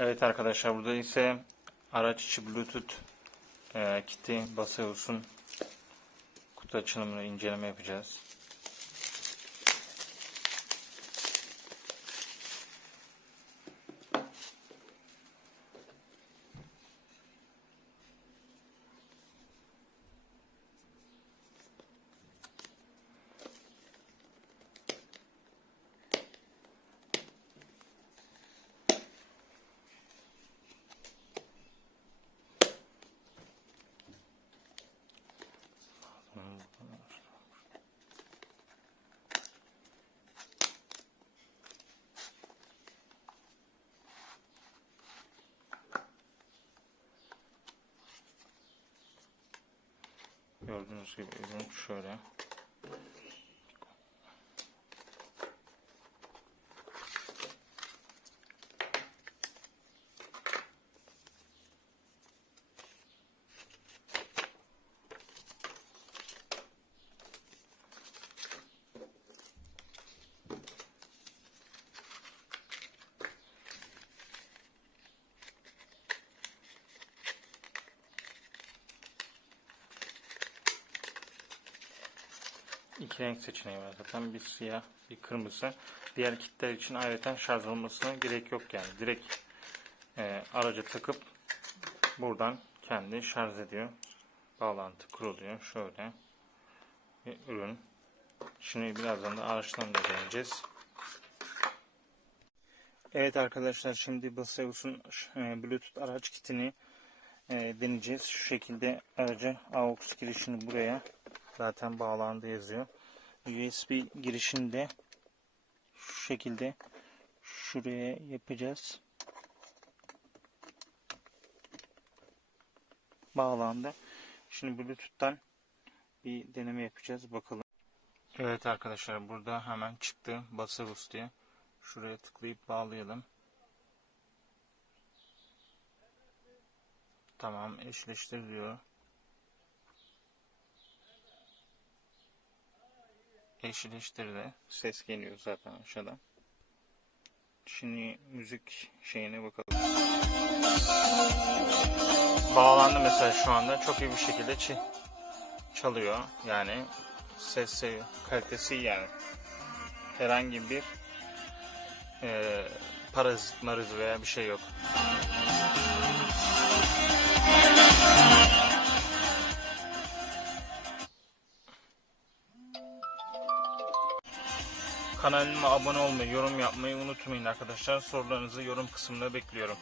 Evet arkadaşlar burada ise araç içi bluetooth e, kiti basıyorsun kutu açılımını inceleme yapacağız. Gördüğünüz gibi ürün şöyle. İki renk seçeneği var zaten. Bir siyah, bir kırmızı. Diğer kitler için ayrıca şarj olmasına gerek yok yani. Direkt e, araca takıp buradan kendi şarj ediyor. Bağlantı kuruluyor. Şöyle bir ürün. Şimdi birazdan da araçtan da deneyeceğiz. Evet arkadaşlar şimdi Baseus'un e, Bluetooth araç kitini e, deneyeceğiz. Şu şekilde aracı AUX girişini buraya zaten bağlandı yazıyor. USB girişini de şu şekilde şuraya yapacağız. Bağlandı. Şimdi Bluetooth'tan bir deneme yapacağız. Bakalım. Evet arkadaşlar burada hemen çıktı. Basagus diye. Şuraya tıklayıp bağlayalım. Tamam eşleştir diyor. Eşleştirdi. Ses geliyor zaten aşağıdan. Şimdi müzik şeyine bakalım. Bağlandı mesela şu anda. Çok iyi bir şekilde çalıyor. Yani ses kalitesi yani. Herhangi bir e, parazit maraz veya bir şey yok. Kanalıma abone olmayı, yorum yapmayı unutmayın arkadaşlar. Sorularınızı yorum kısmında bekliyorum.